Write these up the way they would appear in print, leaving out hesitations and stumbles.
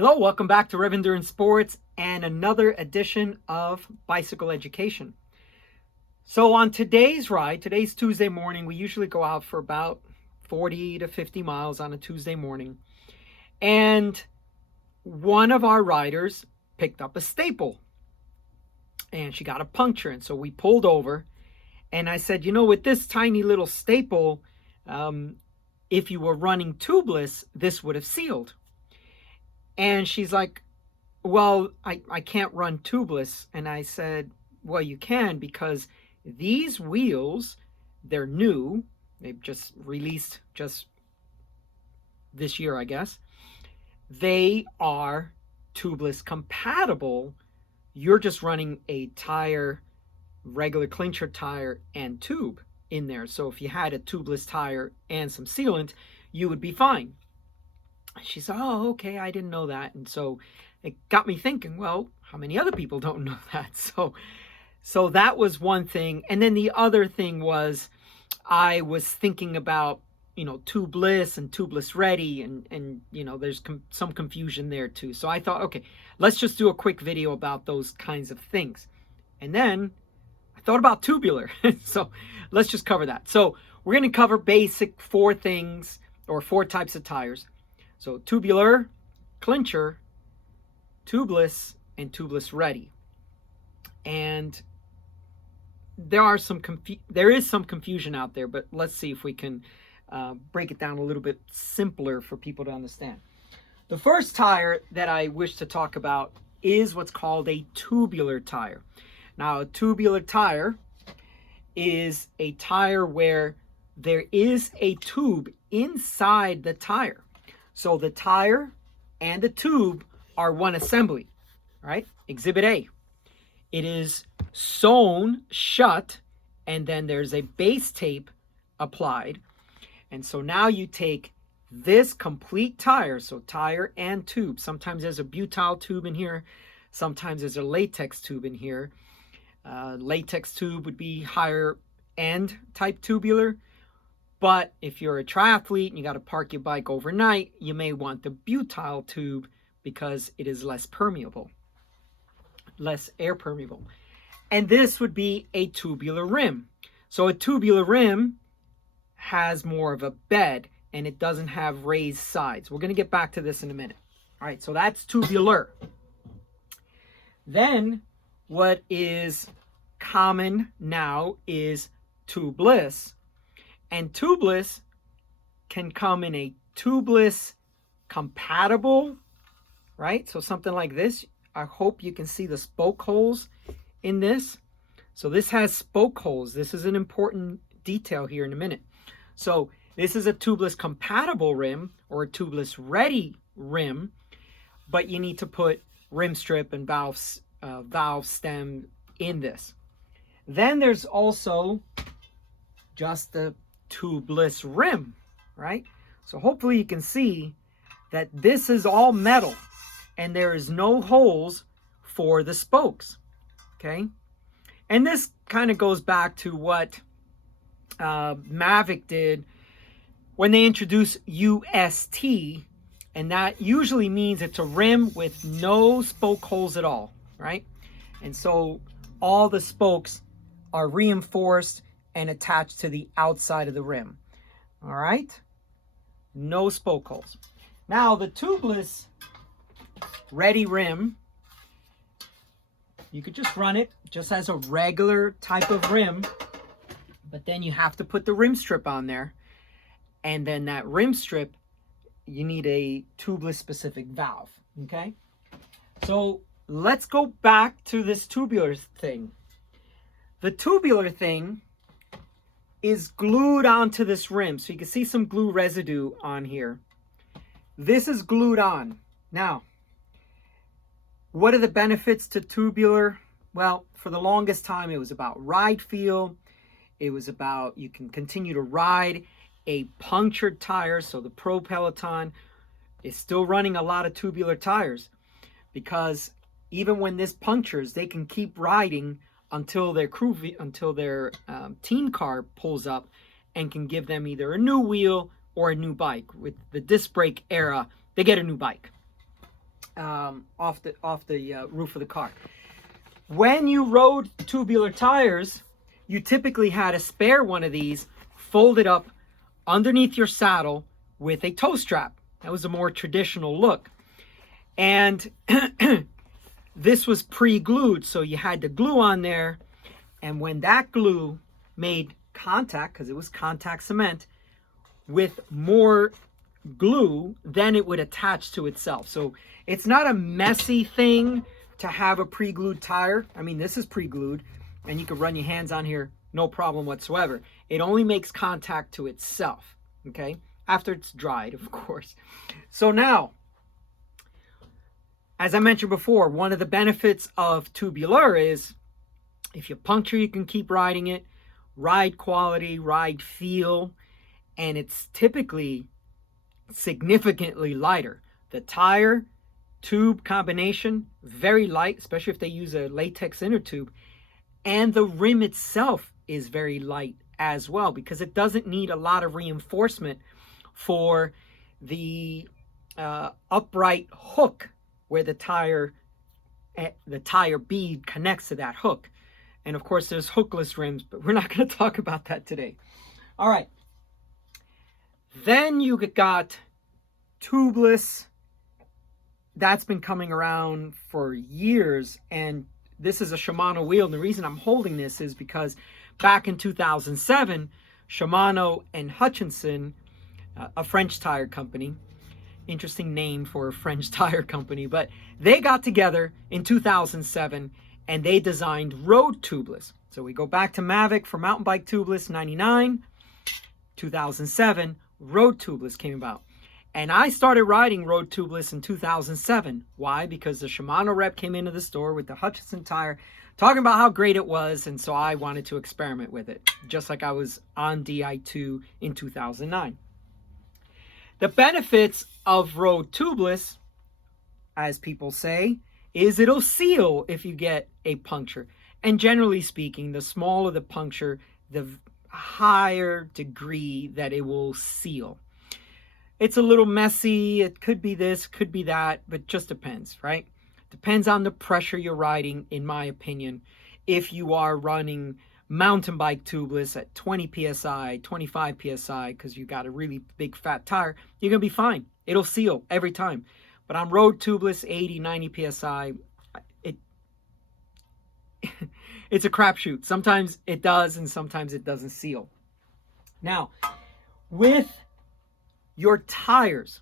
Hello, welcome back to Rev Endurance Sports and another edition of Bicycle Education. So on today's ride, today's Tuesday morning, we usually go out for about 40 to 50 miles on a Tuesday morning. And one of our riders picked up a staple and she got a puncture. And so we pulled over and I said, with this tiny little staple, if you were running tubeless, this would have sealed. And she's like, well, I can't run tubeless. And I said, well, you can, because these wheels, they're new. They've just released just this year, I guess. They are tubeless compatible. You're just running a tire, regular Clincher tire and tube in there. So if you had a tubeless tire and some sealant, you would be fine. She said, oh, okay, I didn't know that. And so it got me thinking, well, how many other people don't know that? So that was one thing. And then the other thing was I was thinking about, Tubeless and Tubeless Ready. And there's some confusion there too. So I thought, okay, let's just do a quick video about those kinds of things. And then I thought about Tubular. So let's just cover that. So we're going to cover basic four things or four types of tires. So Tubular, Clincher, Tubeless, and Tubeless Ready. And there is some confusion out there, but let's see if we can break it down a little bit simpler for people to understand. The first tire that I wish to talk about is what's called a tubular tire. Now, a tubular tire is a tire where there is a tube inside the tire. So the tire and the tube are one assembly, right? Exhibit A. It is sewn shut, and then there's a base tape applied. And so now you take this complete tire, so tire and tube. Sometimes there's a butyl tube in here. Sometimes there's a latex tube in here. Latex tube would be higher end type tubular. But if you're a triathlete and you got to park your bike overnight, you may want the butyl tube because it is less permeable, less air permeable. And this would be a tubular rim. So a tubular rim has more of a bed and it doesn't have raised sides. We're going to get back to this in a minute. All right, so that's tubular. Then what is common now is tubeless. And tubeless can come in a tubeless compatible, right? So something like this. I hope you can see the spoke holes in this. So this has spoke holes. This is an important detail here in a minute. So this is a tubeless compatible rim or a tubeless ready rim, but you need to put rim strip and valve stem in this. Then there's also just the tubeless rim, right? So hopefully you can see that this is all metal and there is no holes for the spokes, okay? And this kind of goes back to what Mavic did when they introduced UST, and that usually means it's a rim with no spoke holes at all, right? And so all the spokes are reinforced and attached to the outside of the rim. All right? No spoke holes. Now, the tubeless ready rim, you could just run it just as a regular type of rim, but then you have to put the rim strip on there. And then that rim strip, you need a tubeless specific valve, okay? So let's go back to this tubular thing. The tubular thing is glued onto this rim. So you can see some glue residue on here. This is glued on. Now, what are the benefits to tubular? Well, for the longest time, it was about ride feel. It was about you can continue to ride a punctured tire. So the Pro Peloton is still running a lot of tubular tires because even when this punctures, they can keep riding until their team car pulls up and can give them either a new wheel or a new bike. With the disc brake era, they get a new bike. off the roof of the car. When you rode tubular tires, you typically had a spare one of these folded up underneath your saddle with a toe strap. That was a more traditional look. And this was pre-glued, so you had the glue on there, and when that glue made contact, because it was contact cement, with more glue, then it would attach to itself. So it's not a messy thing to have a pre-glued tire. I mean, this is pre-glued, and you can run your hands on here, no problem whatsoever. It only makes contact to itself, okay? After it's dried, of course. So now, as I mentioned before, one of the benefits of Tubular is if you puncture, you can keep riding it, ride quality, ride feel, and it's typically significantly lighter. The tire tube combination, very light, especially if they use a latex inner tube, and the rim itself is very light as well because it doesn't need a lot of reinforcement for the upright hook where the tire bead connects to that hook. And of course there's hookless rims, but we're not going to talk about that today. All right, then you got tubeless. That's been coming around for years, and this is a Shimano wheel, and the reason I'm holding this is because back in 2007, Shimano and Hutchinson, a French tire company, interesting name for a French tire company, but they got together in 2007 and they designed road tubeless. So we go back to Mavic for mountain bike tubeless, 99, 2007, road tubeless came about. And I started riding road tubeless in 2007. Why? Because the Shimano rep came into the store with the Hutchinson tire talking about how great it was, and so I wanted to experiment with it, just like I was on Di2 in 2009. The benefits of road tubeless, as people say, is it'll seal if you get a puncture. And generally speaking, the smaller the puncture, the higher degree that it will seal. It's a little messy. It could be this, could be that, but just depends, right? Depends on the pressure you're riding, in my opinion. If you are running mountain bike tubeless at 20 psi, 25 psi, because you got a really big fat tire, you're going to be fine. It'll seal every time. But on road tubeless, 80, 90 psi, it's a crapshoot. Sometimes it does, and sometimes it doesn't seal. Now, with your tires,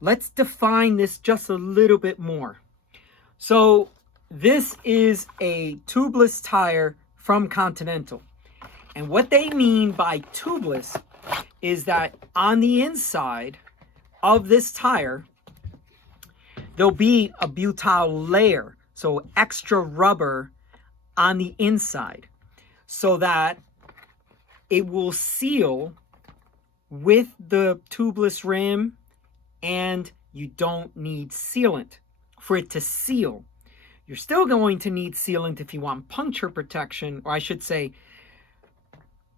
let's define this just a little bit more. So this is a tubeless tire from Continental, and what they mean by tubeless is that on the inside of this tire there'll be a butyl layer, so extra rubber on the inside, so that it will seal with the tubeless rim, and you don't need sealant for it to seal. You're still going to need sealant if you want puncture protection, or I should say,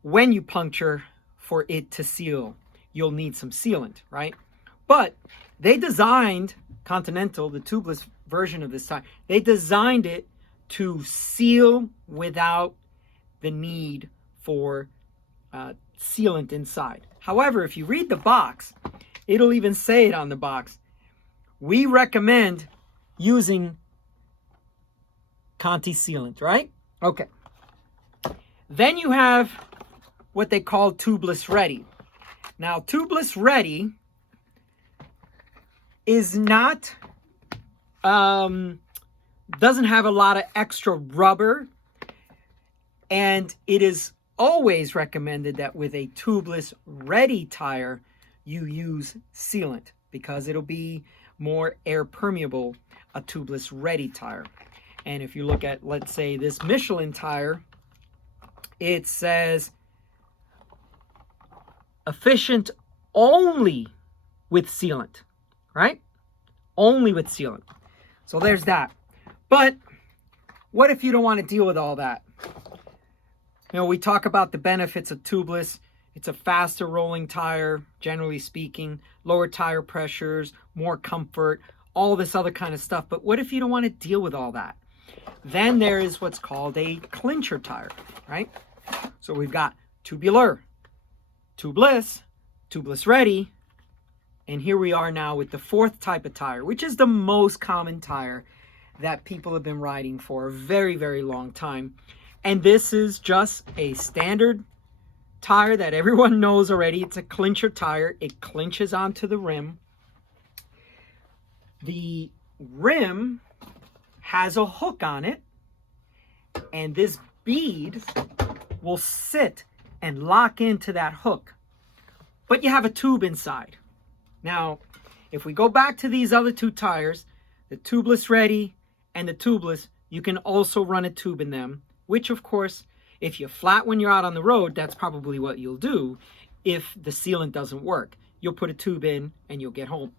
when you puncture, for it to seal, you'll need some sealant, right? But they designed, Continental, the tubeless version of this tire, they designed it to seal without the need for sealant inside. However, if you read the box, it'll even say it on the box. We recommend using Conti sealant, right? Okay. Then you have what they call Tubeless Ready. Now, Tubeless Ready is not, doesn't have a lot of extra rubber, and it is always recommended that with a Tubeless Ready tire, you use sealant because it'll be more air permeable, a Tubeless Ready tire. And if you look at, let's say, this Michelin tire, it says efficient only with sealant, right? Only with sealant. So there's that. But what if you don't want to deal with all that? You know, we talk about the benefits of tubeless. It's a faster rolling tire, generally speaking, lower tire pressures, more comfort, all this other kind of stuff. But what if you don't want to deal with all that? Then there is what's called a clincher tire, right? So we've got Tubular, Tubeless, Tubeless Ready, and here we are now with the fourth type of tire, which is the most common tire that people have been riding for a very, very long time. And this is just a standard tire that everyone knows already. It's a clincher tire. It clinches onto the rim. The rim has a hook on it, and this bead will sit and lock into that hook. But you have a tube inside. Now, if we go back to these other two tires, the Tubeless Ready and the Tubeless, you can also run a tube in them, which of course, if you're flat when you're out on the road, that's probably what you'll do. If the sealant doesn't work, you'll put a tube in and you'll get home.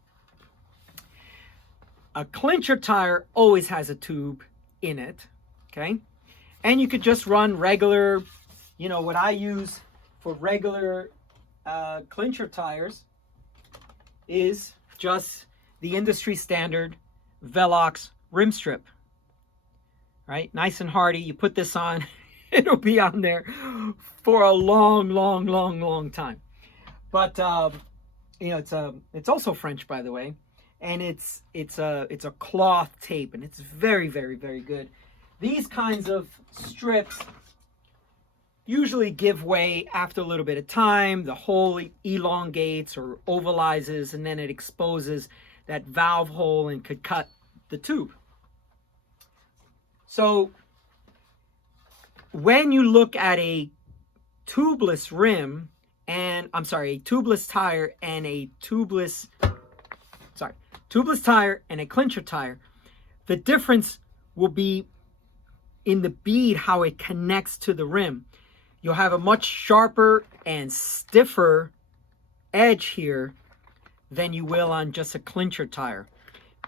A clincher tire always has a tube in it, okay? And you could just run regular, you know, what I use for regular clincher tires is just the industry standard Velox rim strip, right? Nice and hardy. You put this on, it'll be on there for a long, long, long, long time. But you know, it's also French, by the way, and it's a cloth tape, and it's very, very, very good. These kinds of strips usually give way after a little bit of time. The hole elongates or ovalizes, and then it exposes that valve hole and could cut the tube. So when you look at a tubeless rim and, I'm sorry, a tubeless tire and a tubeless tire and a clincher tire, the difference will be in the bead, how it connects to the rim. You'll have a much sharper and stiffer edge here than you will on just a clincher tire.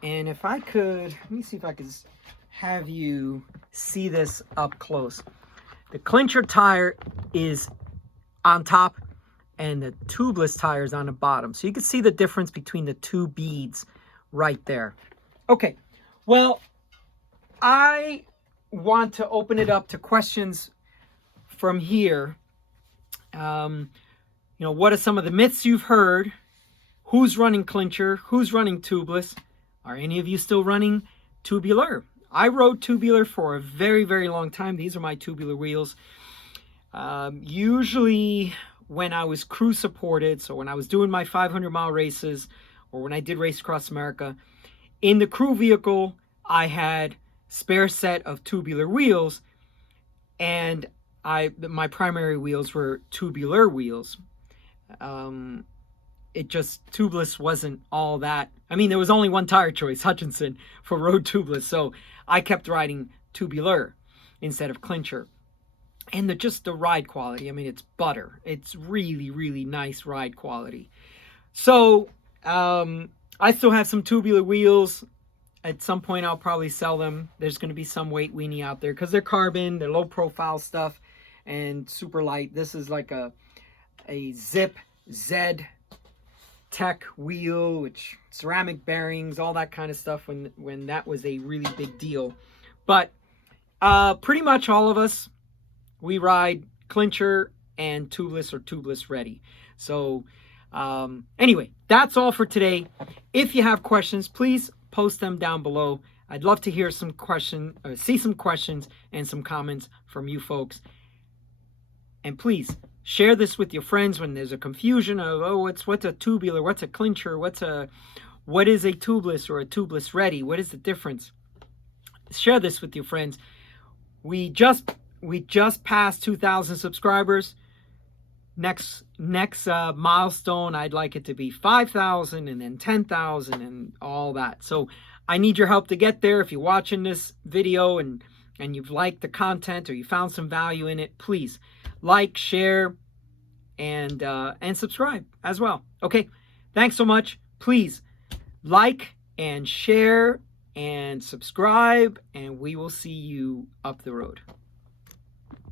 And if I could, let me see if I could have you see this up close. The clincher tire is on top and the tubeless tire is on the bottom. So you can see the difference between the two beads right there. Okay, well, I want to open it up to questions from here. You know, what are some of the myths you've heard? Who's running clincher? Who's running tubeless? Are any of you still running tubular? I rode tubular for a very, very long time. These are my tubular wheels. Usually when I was crew supported, so when I was doing my 500-mile races or when I did race across America, in the crew vehicle, I had spare set of tubular wheels, and my primary wheels were tubular wheels. It just, tubeless wasn't all that. I mean, there was only one tire choice, Hutchinson, for road tubeless, so I kept riding tubular instead of clincher. And just the ride quality, I mean, it's butter. It's really, really nice ride quality. So I still have some tubular wheels. At some point, I'll probably sell them. There's going to be some weight weenie out there because they're carbon, they're low profile stuff, and super light. This is like a Zip Z Tech wheel, which ceramic bearings, all that kind of stuff when that was a really big deal. But pretty much all of us, we ride clincher and tubeless or tubeless ready. So anyway, that's all for today. If you have questions, please post them down below. I'd love to hear some questions, see some questions and some comments from you folks. And please share this with your friends when there's a confusion of, oh, what's a tubular, what's a clincher, what is a tubeless or a tubeless ready? What is the difference? Share this with your friends. We just passed 2,000 subscribers. Next milestone, I'd like it to be 5,000 and then 10,000 and all that. So I need your help to get there. If you're watching this video and you've liked the content or you found some value in it, please like, share, and subscribe as well. Okay, thanks so much. Please like and share and subscribe, and we will see you up the road.